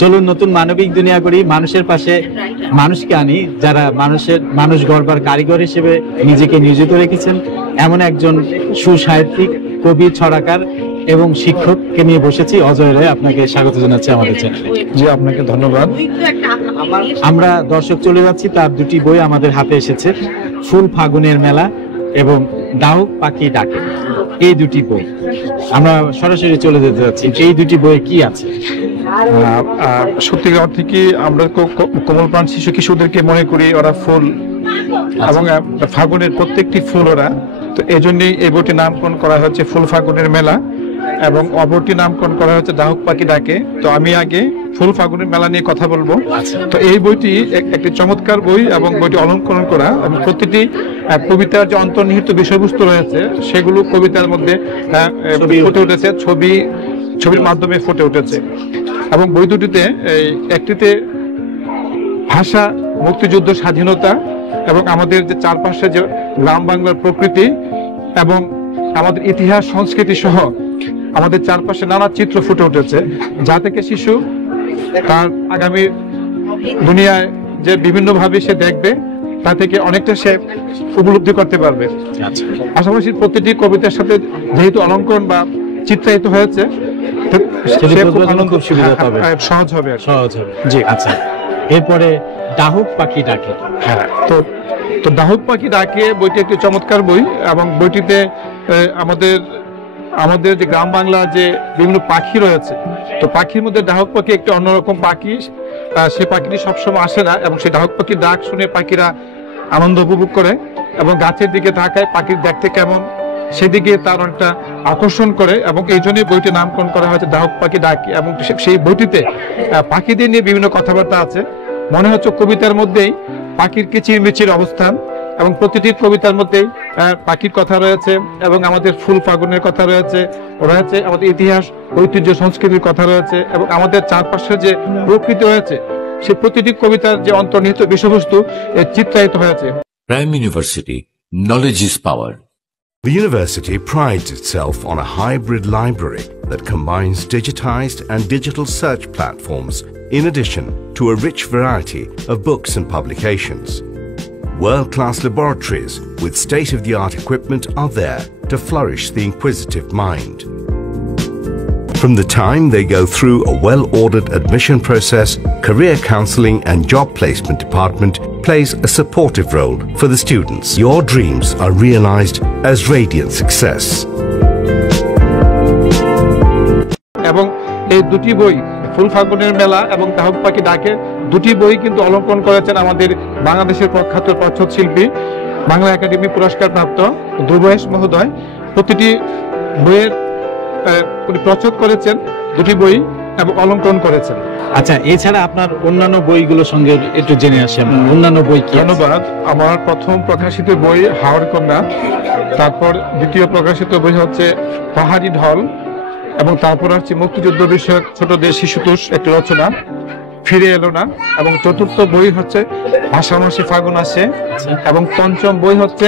চলুন নতুন মানবিক দুনিয়া করি, মানুষের পাশে মানুষকে আনি, যারা মানুষ গড়বার কারিগর হিসেবে নিজেকে নিয়োজিত রেখেছেন এমন একজন সুসাহিত্যিক, কবি, ছড়াকার এবং শিক্ষককে নিয়ে বসেছি। অজয় রায়, আপনাকে স্বাগত জানাচ্ছি আমাদের চ্যানেলে। জি, আপনাকে ধন্যবাদ। আমরা দর্শক চলে যাচ্ছি, তার দুটি বই আমাদের হাতে এসেছে, ফুল ফাগুনের মেলা এবং ডাহুক পাখি ডাকে। এই দুটি বই আমরা সরাসরি চলে যেতে যাচ্ছি। এই দুটি বইয়ে কি আছে? সত্যিকার অর্থে কি আমরা কোমল প্রাণ শিশু কিশোরদেরকে মনে করি ওরা ফুল, এবং ফাগুনের প্রত্যেকটি ফুল ওরা। তো এই জন্যই এই বইটির নামকরণ করা হচ্ছে ফুল ফাগুনের মেলা এবং অপরটির নামকরণ করা হচ্ছে ডাহুক পাখি ডাকে। তো আমি আগে ফুল ফাগুনের মেলা নিয়ে কথা বলবো। তো এই বইটি একটি চমৎকার বই এবং বইটি অলঙ্করণ করা, এবং প্রতিটি কবিতার যে অন্তর্নিহিত বিষয়বস্তু রয়েছে সেগুলো কবিতার মধ্যে ফুটে উঠেছে, ছবির মাধ্যমে ফুটে উঠেছে। এবং বই দুটিতে একটিতে ভাষা, মুক্তিযুদ্ধ, স্বাধীনতা এবং আমাদের যে চারপাশে যে গ্রাম বাংলার প্রকৃতি এবং আমাদের ইতিহাস, সংস্কৃতি সহ আমাদের চারপাশে নানা চিত্র ফুটে উঠেছে, যা থেকে শিশু তার আগামী দুনিয়ায় যে বিভিন্ন ভাবে সে দেখবে তা থেকে অনেকটা সে উপলব্ধি করতে পারবে। পাশাপাশি প্রতিটি কবিতার সাথে যেহেতু অলঙ্করণ বা চিত্রায়িত হয়েছে, সহজ হবে। জি, আচ্ছা। এরপরে ডাহুক পাখি ডাকে। হ্যাঁ, তো ডাহুক পাখি ডাকে বইটি একটি চমৎকার বই, এবং বইটিতে আমাদের যে গ্রাম বাংলা যে বিভিন্ন পাখি রয়েছে, তো পাখির মধ্যে ডাহুক পাখি একটি অন্যরকম পাখি। সে পাখিটি সবসময় আসে না, এবং সেই ডাহুক পাখির ডাক শুনে পাখিরা আনন্দ উপভোগ করে এবং গাছের দিকে তাকায়, পাখির দেখতে কেমন সেদিকে তার একটা আকর্ষণ করে, এবং এই জন্যই বইটির নামকরণ করা হয়েছে ডাহুক পাখি ডাকে। এবং সেই বইটিতে পাখিদের নিয়ে বিভিন্ন কথাবার্তা আছে। মনে হচ্ছে কবিতার মধ্যেই পাখির কিচির মিচির অবস্থান, এবং প্রতিটি কবিতার মধ্যেই পাখির কথা রয়েছে, এবং আমাদের ফুল ফাগুনের কথা রয়েছে, আমাদের ইতিহাস, ঐতিহ্য, সংস্কৃতির কথা রয়েছে, এবং আমাদের চারপাশে যে প্রকৃতি রয়েছে সেই প্রতিটি কবিতার যে অন্তর্নিহিত বিষয়বস্তু চিত্রায়িত হয়েছে। Prime University, knowledge is power. The university prides itself on a hybrid library that combines digitized and digital search platforms in addition to a rich variety of books and publications. World-class laboratories with state-of-the-art equipment are there to flourish the inquisitive mind. From the time they go through a well-ordered admission process, career counseling and job placement department plays a supportive role for the students. Your dreams are realized as radiant success. এবং এই দুটি বই, ফুল ফাগুনের মেলা এবং ডাহুক পাখি ডাকে, দুটি বই কিন্তু অলঙ্করণ করেছেন আমাদের বাংলাদেশের প্রখ্যাত প্রচ্ছদ শিল্পী, বাংলা একাডেমি পুরস্কার প্রাপ্ত ধ্রুবয়েশ মহোদয়। প্রতিটি বইয়ের উনি প্রচ্ছদ করেছেন, দুটি বই এবং অলঙ্করণ করেছেন। আচ্ছা, এছাড়া আপনার অন্যান্য বইগুলোর সঙ্গে একটু জেনে আসি। অন্যান্য বই কি? ধন্যবাদ। আমার প্রথম প্রকাশিত বই হাওড় কন্যা, তারপর দ্বিতীয় প্রকাশিত বই হচ্ছে পাহাড়ি ঢল, এবং তারপর হচ্ছে মুক্তিযুদ্ধ বিষয়ক ছোটদের শিশুতোষ একটি রচনা ফিরে এলো না, এবং চতুর্থ বই হচ্ছে ভাষাভাষী ফাগুন আসে, এবং পঞ্চম বই হচ্ছে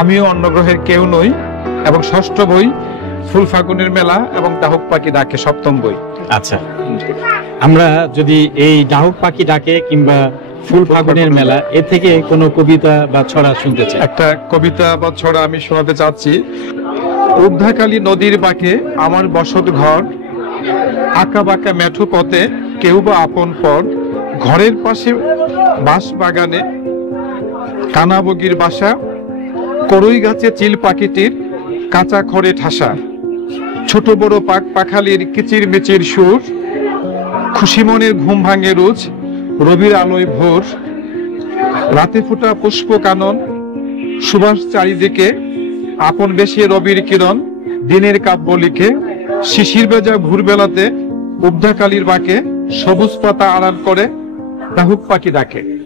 আমিও অন্য গ্রহের কেউ নই, এবং ষষ্ঠ বই ফুল ফাগুনের মেলা এবং ডাহুক পাখি ডাকে, সপ্তম বই। আচ্ছা, আমরা যদি এই ডাহুক পাখি ডাকে কিংবা ফুল ফাগুনের মেলা এ থেকে কোনো কবিতা বা ছড়া শুনতে চাই। একটা কবিতা বা ছড়া আমি শোনাতে চাচ্ছি। উদ্ধাকালী নদীর বাঁকে আমার বসত ঘর, আঁকা বাঁকা মেঠো পথে কেউ বা আপন পর, ঘরের পাশে বাঁশ বাগানে কানাবগির বাসা, করই গাছে চিল পাখিটির কাঁচা খড়ে ঠাসা, ছোট বড় পাখালির কিচির মিচির সুর, খুশি মনের ঘুম ভাঙে রোজ রবির আলোয় ভোর, রাতে ফোটা পুষ্প কানন সুবাস চারিদিকে, আপন বেশে রবির কিরণ দিনের কাব্য লিখে, শিশির ভেজা ভোরবেলাতে উদ্ধাকালীর বাঁকে সবুজ পাতা আড়াল করে ডাহুক পাখি ডাকে।